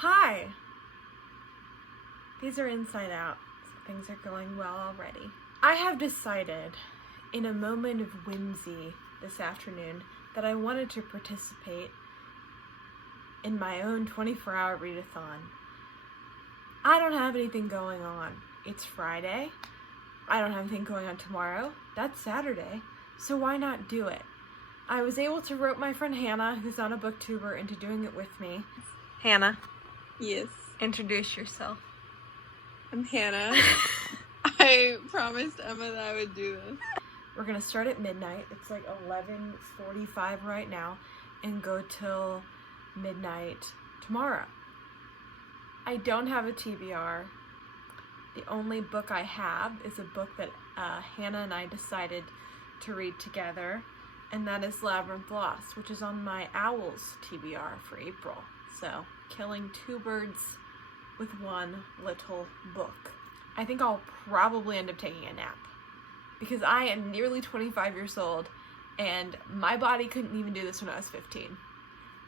Hi! These are inside out. Things are going well already. I have decided, in a moment of whimsy this afternoon, that I wanted to participate in my own 24-hour read-a-thon. I don't have anything going on. It's Friday. I don't have anything going on tomorrow. That's Saturday. So why not do it? I was able to rope my friend Hannah, who's not a booktuber, into doing it with me. Hannah. Yes. Introduce yourself. I'm Hannah. I promised Emma that I would do this. We're gonna start at midnight. It's like 11:45 right now and go till midnight tomorrow. I don't have a TBR. The only book I have is a book that Hannah and I decided to read together, and that is Labyrinth, which is on my Owls TBR for April. So, killing two birds with one little book. I think I'll probably end up taking a nap because I am nearly 25 years old and my body couldn't even do this when I was 15.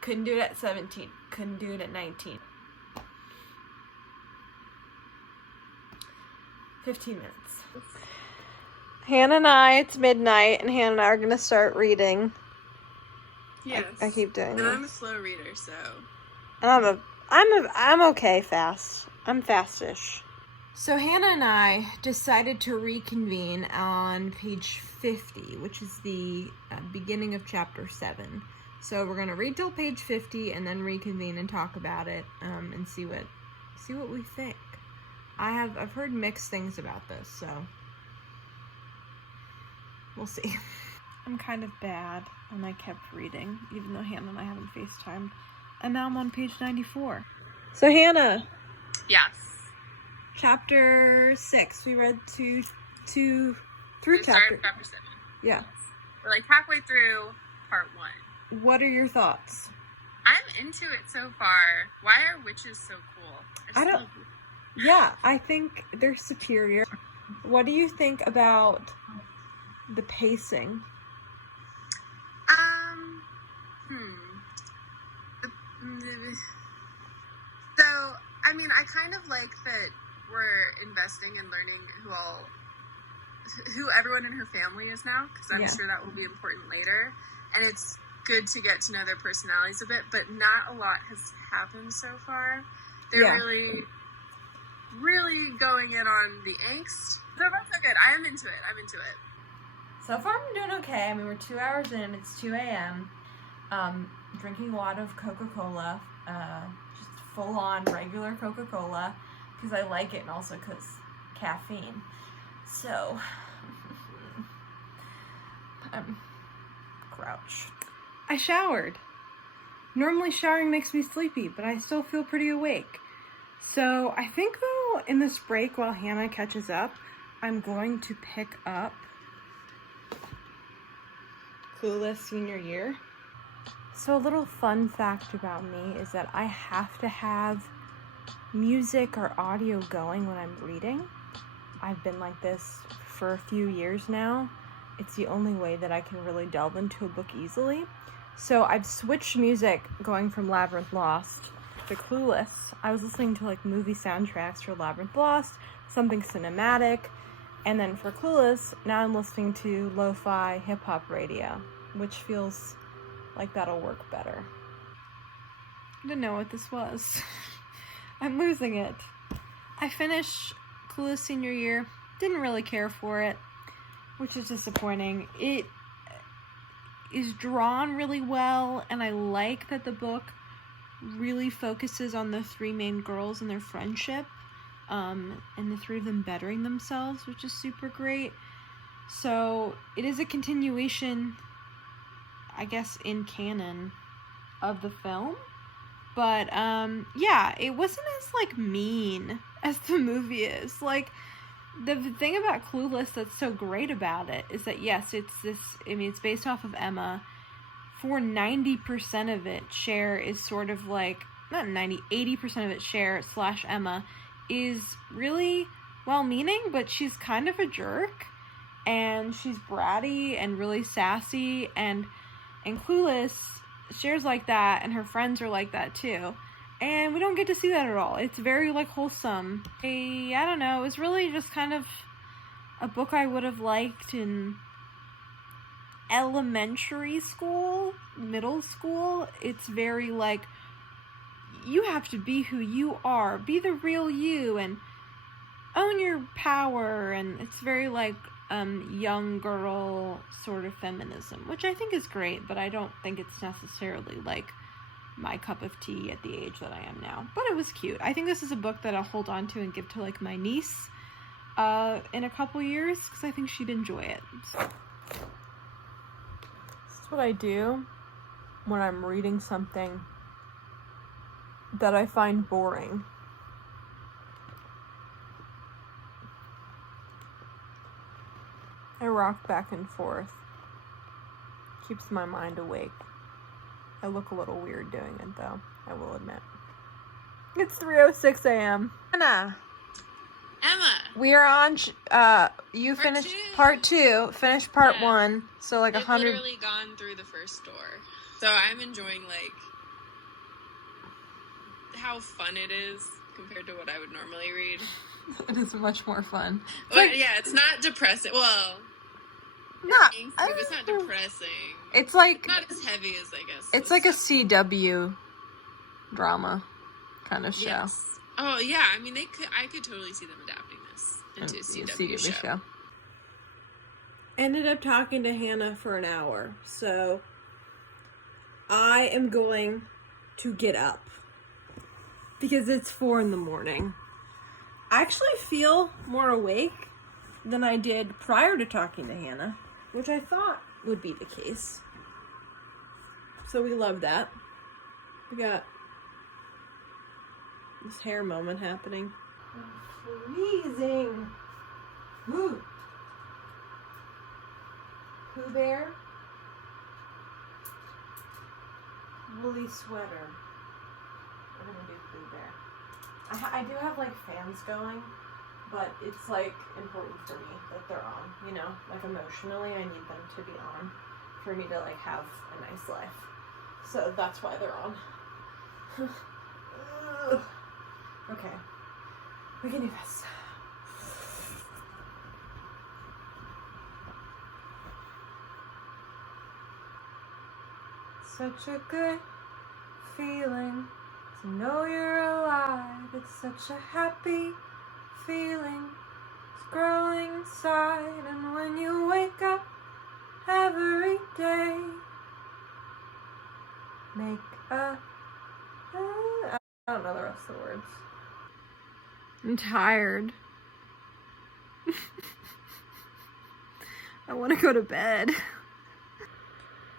Couldn't do it at 17. Couldn't do it at 19. 15 minutes. Hannah and I, it's midnight, and Hannah and I are gonna start reading. Yes. I keep doing this. And I'm a slow reader, so. And I'm okay fast. I'm fastish. So Hannah and I decided to reconvene on page 50, which is the beginning of chapter 7. So we're gonna read till page 50 and then reconvene and talk about it and see what we think. I've heard mixed things about this, so we'll see. I'm kind of bad, and I kept reading, even though Hannah and I haven't FaceTimed. And now I'm on page 94. So Hannah. Yes. Chapter 6. We read through Chapter 7. Yeah. We're like halfway through part 1. What are your thoughts? I'm into it so far. Why are witches so cool? Yeah, I think they're superior. What do you think about the pacing? So, I mean, I kind of like that we're investing in learning who everyone in her family is now, because I'm sure that will be important later. And it's good to get to know their personalities a bit, but not a lot has happened so far. They're really going in on the angst. So far, so good. I'm into it. So far, I'm doing okay. I mean, we're 2 hours in. It's 2 a.m. Drinking a lot of Coca-Cola. Just full-on regular Coca-Cola. Because I like it and also because caffeine. So, I'm grouched. I showered. Normally showering makes me sleepy, but I still feel pretty awake. So, I think though, in this break while Hannah catches up, I'm going to pick up Clueless senior year. So a little fun fact about me is that I have to have music or audio going when I'm reading. I've been like this for a few years now. It's the only way that I can really delve into a book easily. So I've switched music going from Labyrinth Lost to Clueless. I was listening to like movie soundtracks for Labyrinth Lost, something cinematic, and then for Clueless, now I'm listening to lo-fi hip-hop radio, which feels like that'll work better. I didn't know what this was. I'm losing it. I finished Clueless senior year. Didn't really care for it, which is disappointing. It is drawn really well, and I like that the book really focuses on the three main girls and their friendship, and the three of them bettering themselves, which is super great. So it is a continuation, I guess, in canon of the film. But, yeah, it wasn't as, like, mean as the movie is. Like, the thing about Clueless that's so great about it is that, yes, it's based off of Emma. For 90% of it, Cher is sort of like, not 90, 80% of it, Cher / Emma is really well-meaning, but she's kind of a jerk. And she's bratty and really sassy, and Clueless, Cher's like that, and her friends are like that too. And we don't get to see that at all. It's very, like, wholesome. I don't know, it was really just kind of a book I would have liked in elementary school, middle school. It's very, like, you have to be who you are. Be the real you and own your power. And it's very, like, young girl sort of feminism, which I think is great, but I don't think it's necessarily, like, my cup of tea at the age that I am now. But it was cute. I think this is a book that I'll hold on to and give to, like, my niece in a couple years, because I think she'd enjoy it. So. This is what I do when I'm reading something that I find boring. I rock back and forth. Keeps my mind awake. I look a little weird doing it, though, I will admit. It's 3:06 a.m. Emma, we are on, you finished part 2, finished part 1, so like 100... I've literally gone through the first door. So I'm enjoying, like, how fun it is compared to what I would normally read. It is much more fun. Well, like, yeah, it's not depressing. Well, it's not depressing. It's like... It's not as heavy as, I guess. It's like a CW drama kind of show. Yes. Oh, yeah, I mean, I could totally see them adapting this into a CW show. Ended up talking to Hannah for an hour, so I am going to get up because it's 4 a.m. I actually feel more awake than I did prior to talking to Hannah, which I thought would be the case. So we love that. We got this hair moment happening. I'm freezing. Woo. Pooh Bear. Woolly sweater. We're gonna do Pooh Bear. I do have like fans going, but it's like important for me that they're on, you know, like emotionally I need them to be on for me to like have a nice life. So that's why they're on. Okay, we can do this. Such a good feeling to know you're alive. It's such a happy feeling. It's growing inside, and when you wake up every day, make a... I don't know the rest of the words. I'm tired. I want to go to bed.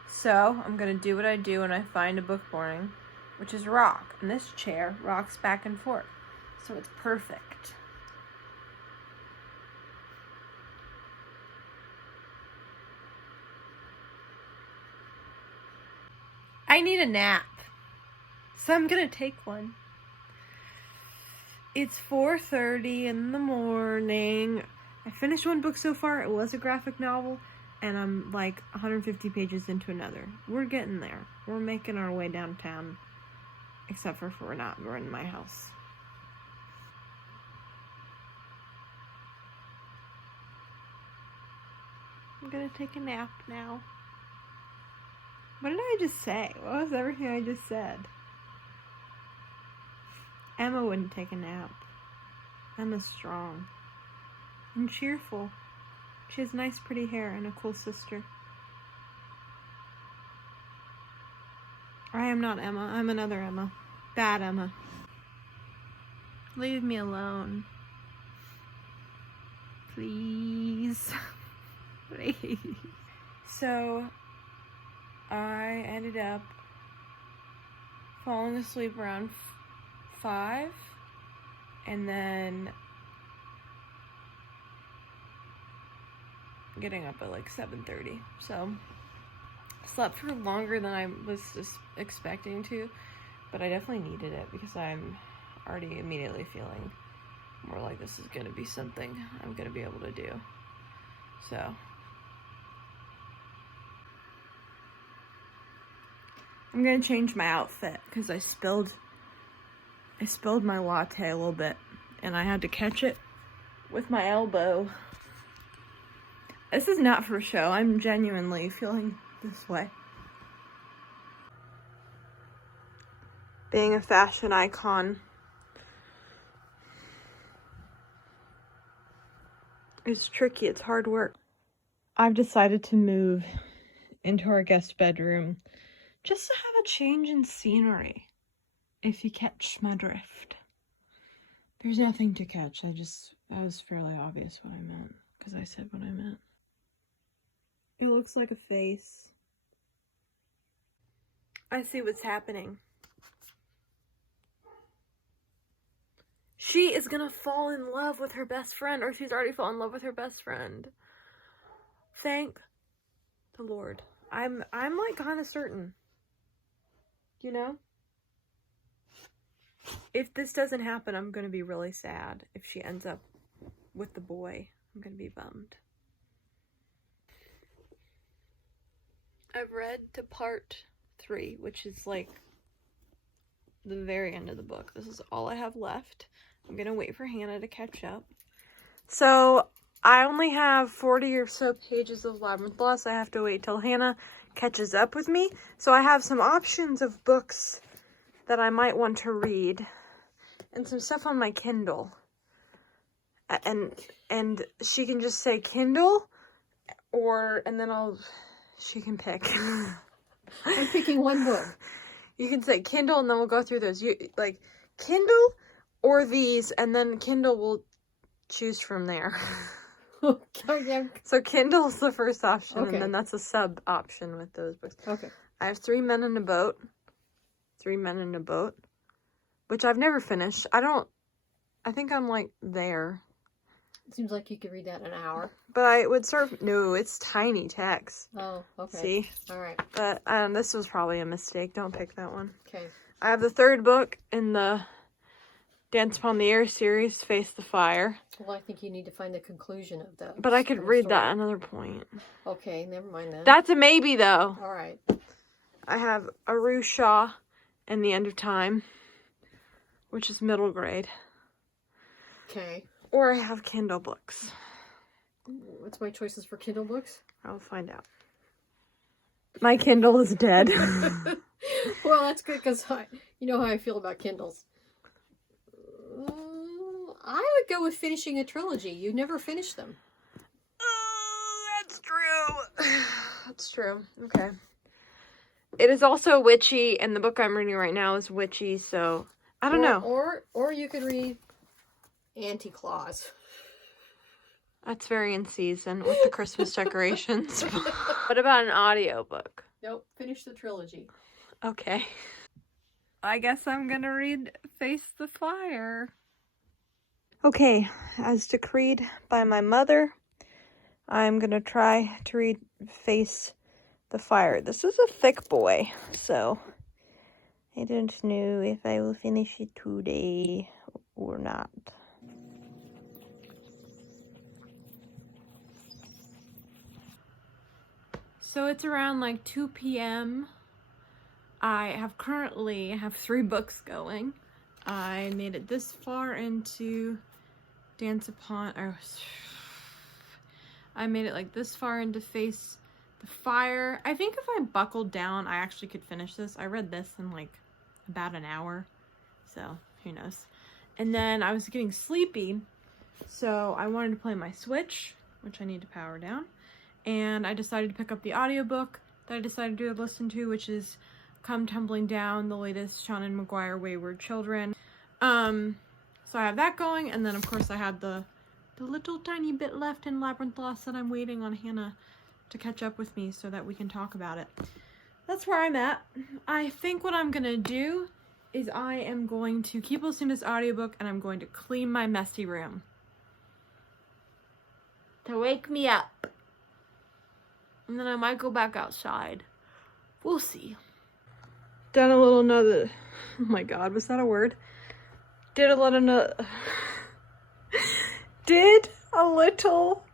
So, I'm going to do what I do when I find a book boring, which is rock. And this chair rocks back and forth. So it's perfect. I need a nap. So I'm going to take one. It's 4:30 in the morning. I finished one book so far. It was a graphic novel. And I'm like 150 pages into another. We're getting there. We're making our way downtown. Except for if we're not. We're in my house. I'm gonna take a nap now. What did I just say? What was everything I just said? Emma wouldn't take a nap. Emma's strong. And cheerful. She has nice, pretty hair and a cool sister. I am not Emma. I'm another Emma. Bad Emma. Leave me alone. Please. Please. So, I ended up falling asleep around 5. And then getting up at like 7:30, so slept for longer than I was just expecting to, but I definitely needed it because I'm already immediately feeling more like this is going to be something I'm going to be able to do. So I'm going to change my outfit because I spilled I spilled my latte a little bit, and I had to catch it with my elbow. This is not for show. I'm genuinely feeling this way. Being a fashion icon is tricky. It's hard work. I've decided to move into our guest bedroom just to have a change in scenery, if you catch my drift. There's nothing to catch. That was fairly obvious what I meant, because I said what I meant. It looks like a face. I see what's happening. She is gonna fall in love with her best friend, or she's already fallen in love with her best friend. Thank the Lord. I'm like kind of certain. You know? If this doesn't happen, I'm gonna be really sad. If she ends up with the boy, I'm gonna be bummed. I've read to part 3, which is like the very end of the book. This is all I have left. I'm gonna wait for Hannah to catch up. So I only have 40 or so pages of Labyrinth left. I have to wait till Hannah catches up with me. So I have some options of books that I might want to read, and some stuff on my Kindle. And she can just say Kindle, and then she can pick. I'm picking one book. You can say Kindle, and then we'll go through those. You like Kindle or these, and then Kindle will choose from there. Okay. So Kindle's the first option, Okay. and then that's a sub option with those books. Okay. I have 3 Men in a Boat. 3 Men in a Boat, which I've never finished. I think I'm like there. It seems like you could read that in an hour. But I would no, it's tiny text. Oh, okay. See? All right. But this was probably a mistake. Don't pick that one. Okay. I have the 3rd book in the Dance Upon the Air series, Face the Fire. Well, I think you need to find the conclusion of that. But I could read that at another point. Okay, never mind then. That's a maybe, though. All right. I have Arusha and the End of Time, which is middle grade. Okay. Or I have Kindle books. What's my choices for Kindle books? I'll find out. My Kindle is dead. Well, that's good, because you know how I feel about Kindles. I would go with finishing a trilogy. You never finish them. That's true. That's true. Okay. It is also witchy, and the book I'm reading right now is witchy, so I don't know. Or you could read Anti-Claus. That's very in season with the Christmas decorations. What about an audiobook? Nope, finish the trilogy. Okay. I guess I'm gonna read Face the Fire. Okay, as decreed by my mother, I'm gonna try to read Face the Fire. This is a thick boy, so I don't know if I will finish it today or not. So it's around like 2 p.m. I currently have 3 books going. I made it this far into I made it like this far into Face the Fire. I think if I buckled down, I actually could finish this. I read this in like about an hour, so who knows. And then I was getting sleepy, so I wanted to play my Switch, which I need to power down. And I decided to pick up the audiobook that I decided to listen to, which is Come Tumbling Down, the latest Seanan McGuire Wayward Children. So I have that going, and then of course I had the little tiny bit left in Labyrinth Lost that I'm waiting on Hannah to catch up with me so that we can talk about it. That's where I'm at. I think what I'm gonna do is I am going to keep listening to this audiobook, and I'm going to clean my messy room to wake me up. And then I might go back outside. We'll see. Done a little another. Oh my god, was that a word? Did a little. Did a little.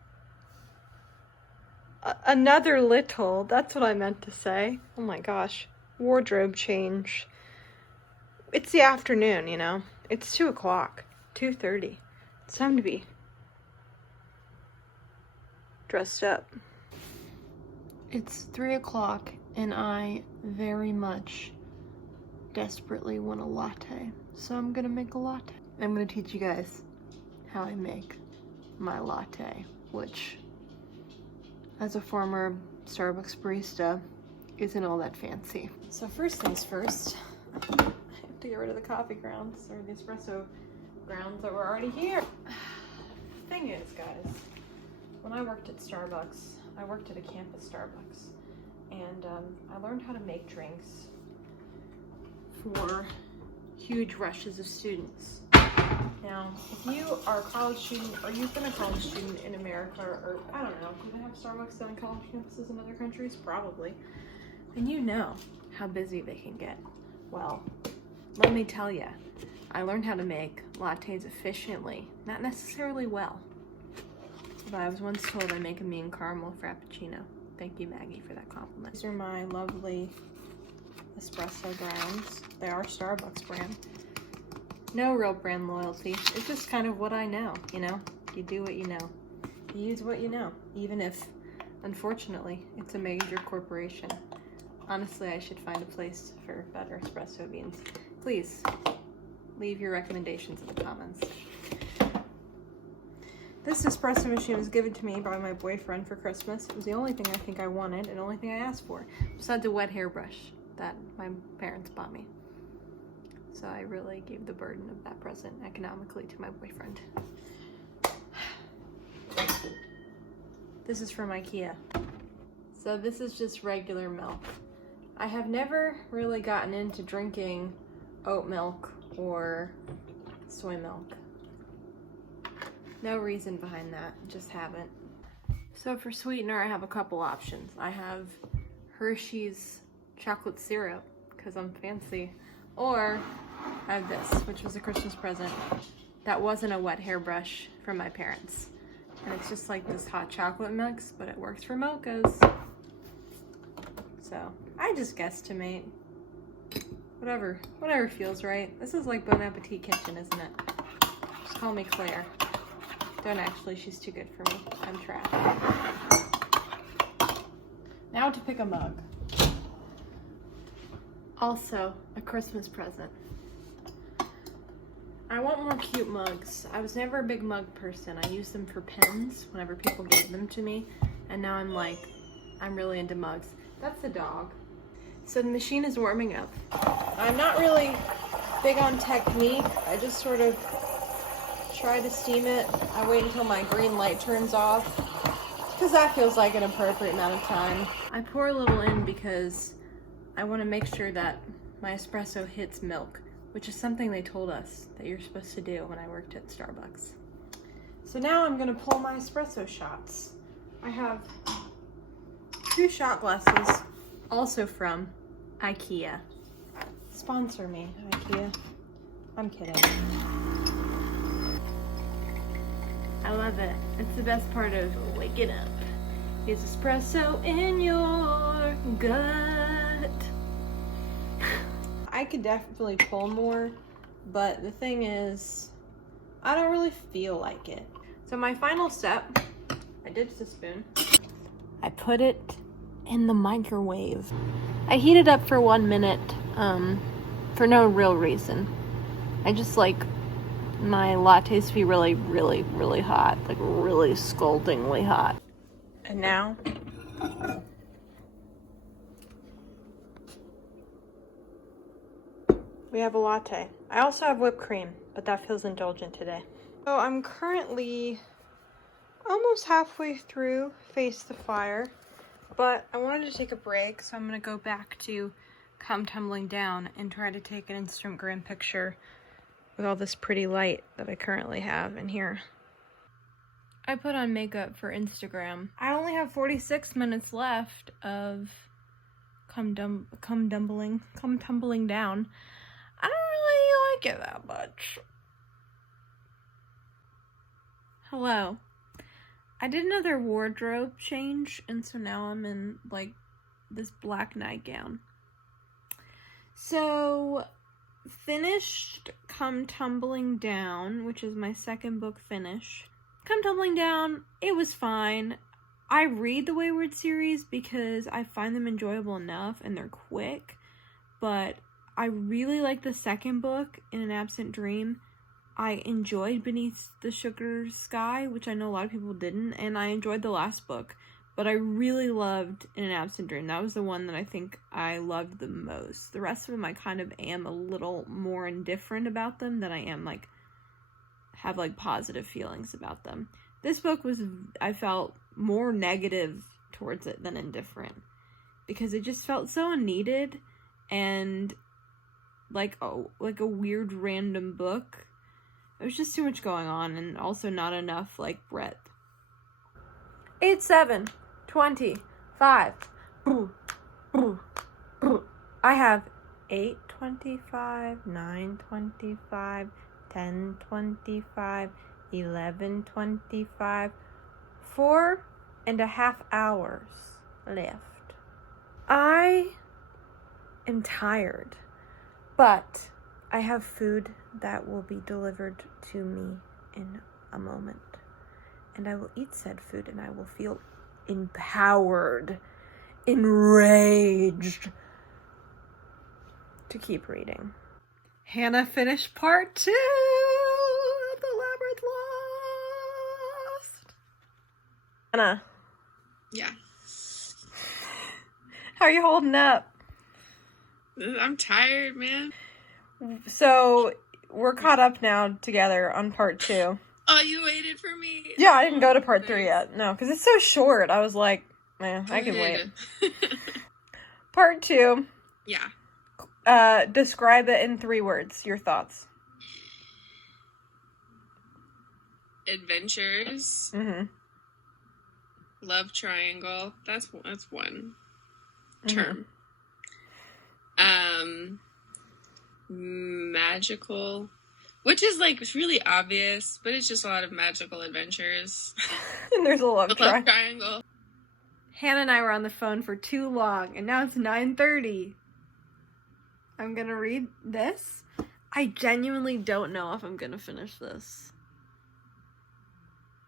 Another little. That's what I meant to say. Oh my gosh. Wardrobe change. It's the afternoon, you know. It's 2 o'clock, 2:30. It's time to be dressed up. It's 3 o'clock and I very much desperately want a latte. So I'm gonna make a latte. I'm gonna teach you guys how I make my latte, which as a former Starbucks barista isn't all that fancy. So first things first, I have to get rid of the coffee grounds or the espresso grounds that were already here. Thing is, guys, when I worked at Starbucks, I worked at a campus Starbucks, and I learned how to make drinks for huge rushes of students. Now, if you are a college student or you've been a college student in America, or I don't know, do they have Starbucks on college campuses in other countries? Probably. And you know how busy they can get. Well, let me tell you, I learned how to make lattes efficiently, not necessarily well. But I was once told I make a mean caramel frappuccino. Thank you, Maggie, for that compliment. These are my lovely espresso grounds. They are Starbucks brand. No real brand loyalty. It's just kind of what I know, you know? You do what you know. You use what you know, even if, unfortunately, it's a major corporation. Honestly, I should find a place for better espresso beans. Please, leave your recommendations in the comments. This espresso machine was given to me by my boyfriend for Christmas. It was the only thing I think I wanted and the only thing I asked for, besides a wet hairbrush that my parents bought me. So I really gave the burden of that present economically to my boyfriend. This is from IKEA. So this is just regular milk. I have never really gotten into drinking oat milk or soy milk. No reason behind that, just haven't. So for sweetener, I have a couple options. I have Hershey's chocolate syrup, because I'm fancy. Or I have this, which was a Christmas present. That wasn't a wet hairbrush from my parents. And it's just like this hot chocolate mix, but it works for mochas. So I just guesstimate. Whatever feels right. This is like Bon Appetit Kitchen, isn't it? Just call me Claire. Don't actually, she's too good for me. I'm trash. Now to pick a mug. Also, a Christmas present. I want more cute mugs. I was never a big mug person. I used them for pens whenever people gave them to me. And now I'm really into mugs. That's the dog. So the machine is warming up. I'm not really big on technique. I just sort of try to steam it. I wait until my green light turns off because that feels like an appropriate amount of time. I pour a little in because I want to make sure that my espresso hits milk, which is something they told us that you're supposed to do when I worked at Starbucks. So now I'm going to pull my espresso shots. I have 2 shot glasses, also from IKEA. Sponsor me, IKEA. I'm kidding. I love it. It's the best part of waking up. It's espresso in your gut. I could definitely pull more, but the thing is, I don't really feel like it. So my final step, I ditched the spoon. I put it in the microwave. I heat it up for 1 minute, for no real reason. I just like my lattes to be really, really, really hot, like really scaldingly hot. And now, we have a latte. I also have whipped cream, but that feels indulgent today. So I'm currently almost halfway through Face the Fire, but I wanted to take a break, so I'm gonna go back to Come Tumbling Down and try to take an Instagram picture with all this pretty light that I currently have in here. I put on makeup for Instagram. I only have 46 minutes left of Come Tumbling Down. I don't really like it that much. Hello. I did another wardrobe change, and so now I'm in, like, this black nightgown. So, finished Come Tumbling Down, which is my second book finish. Come Tumbling Down, it was fine. I read the Wayward series because I find them enjoyable enough and they're quick, but I really like the second book, In an Absent Dream. I enjoyed Beneath the Sugar Sky, which I know a lot of people didn't, and I enjoyed the last book, but I really loved In an Absent Dream. That was the one that I think I loved the most. The rest of them I kind of am a little more indifferent about them than I am, like, have, like, positive feelings about them. This book was, I felt, more negative towards it than indifferent, because it just felt so unneeded, and like a weird random book. There was just too much going on, and also not enough, like, breadth. 8, 7, 25. I have 8:25, 9:25, 10:25, 11:25, 4.5 hours left. I am tired, but I have food that will be delivered to me in a moment. And I will eat said food and I will feel empowered, enraged to keep reading. Hannah finished part 2 of The Labyrinth Lost. Hannah. Yeah. How are you holding up? I'm tired, man. So, we're caught up now together on part 2. Oh, you waited for me? Yeah, I didn't go to part 3 yet. No, because it's so short. I was like, I can wait. Part 2. Yeah. Describe it in 3 words. Your thoughts. Adventures. Mm-hmm. Love triangle. That's one Mm-hmm. term. Magical, which is like really obvious, but it's just a lot of magical adventures. And there's a love triangle. Hannah and I were on the phone for too long, and now it's 9:30. I'm gonna read this. I genuinely don't know if I'm gonna finish this.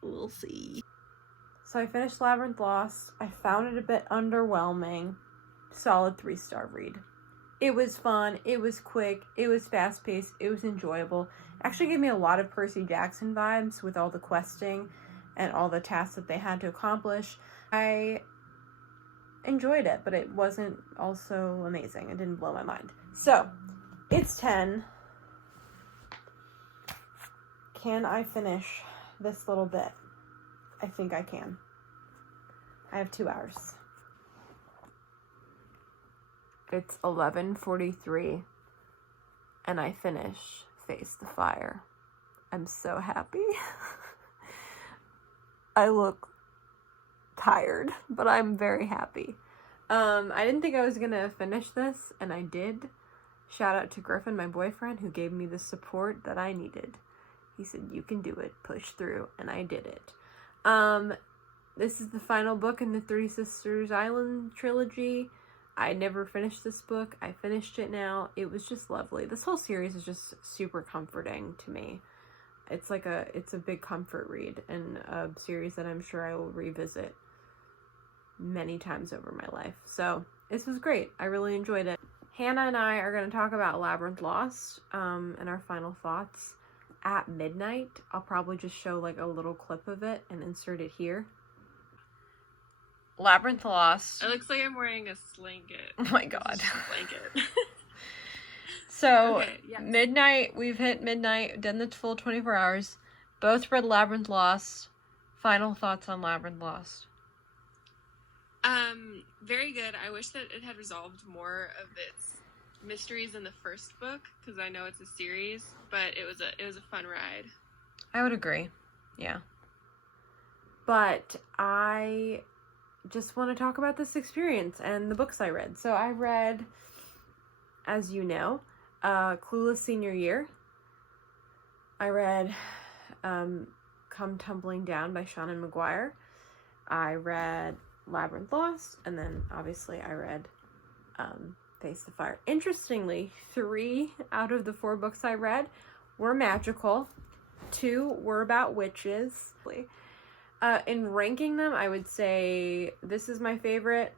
We'll see. So I finished Labyrinth Lost. I found it a bit underwhelming. Solid 3-star read. It was fun, it was quick, it was fast-paced, it was enjoyable. Actually gave me a lot of Percy Jackson vibes with all the questing and all the tasks that they had to accomplish. I enjoyed it, but it wasn't also amazing. It didn't blow my mind. So, it's 10. Can I finish this little bit? I think I can. I have 2 hours. It's 11:43, and I finish Face the Fire. I'm so happy. I look tired, but I'm very happy. I didn't think I was gonna finish this, and I did. Shout out to Griffin, my boyfriend, who gave me the support that I needed. He said, you can do it, push through, and I did it. This is the final book in the Three Sisters Island trilogy. I never finished this book. I finished it now. It was just lovely. This whole series is just super comforting to me. It's a big comfort read, and a series that I'm sure I will revisit many times over my life. So this was great. I really enjoyed it. Hannah and I are going to talk about Labyrinth Lost, and our final thoughts at midnight. I'll probably just show like a little clip of it and insert it here. Labyrinth Lost. It looks like I'm wearing a blanket. Oh my god. Blanket. So, okay, yes. Midnight, we've hit midnight, done the full 24 hours. Both read Labyrinth Lost. Final thoughts on Labyrinth Lost. Very good. I wish that it had resolved more of its mysteries in the first book, because I know it's a series, but it was a fun ride. I would agree. Yeah. But I just want to talk about this experience and the books I read. So I read, as you know, Clueless Senior Year. I read Come Tumbling Down by Seanan McGuire. I read Labyrinth Lost, and then obviously I read Face the Fire. Interestingly, 3 out of the 4 books I read were magical. 2 were about witches. In ranking them, I would say this is my favorite,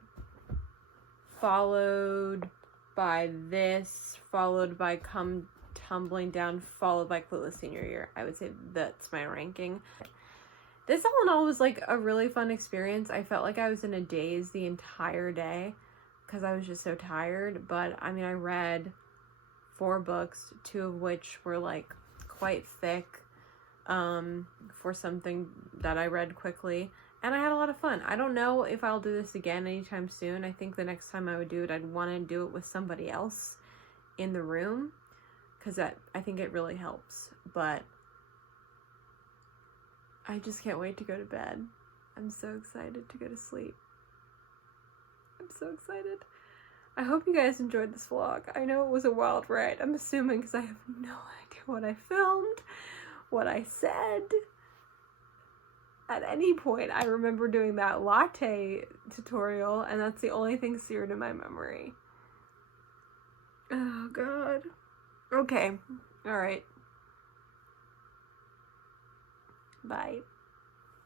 followed by this, followed by Come Tumbling Down, followed by Clueless Senior Year. I would say that's my ranking. This all in all was like a really fun experience. I felt like I was in a daze the entire day because I was just so tired. But I mean, I read 4 books, 2 of which were like quite thick for something that I read quickly. And I had a lot of fun. I don't know if I'll do this again anytime soon. I think the next time I would do it, I'd want to do it with somebody else in the room, because I think it really helps. But I just can't wait to go to bed. I'm so excited to go to sleep. I'm so excited. I hope you guys enjoyed this vlog. I know it was a wild ride. I'm assuming, because I have no idea what I filmed, what I said. At any point, I remember doing that latte tutorial, and that's the only thing seared in my memory. Oh, God. Okay. All right. Bye.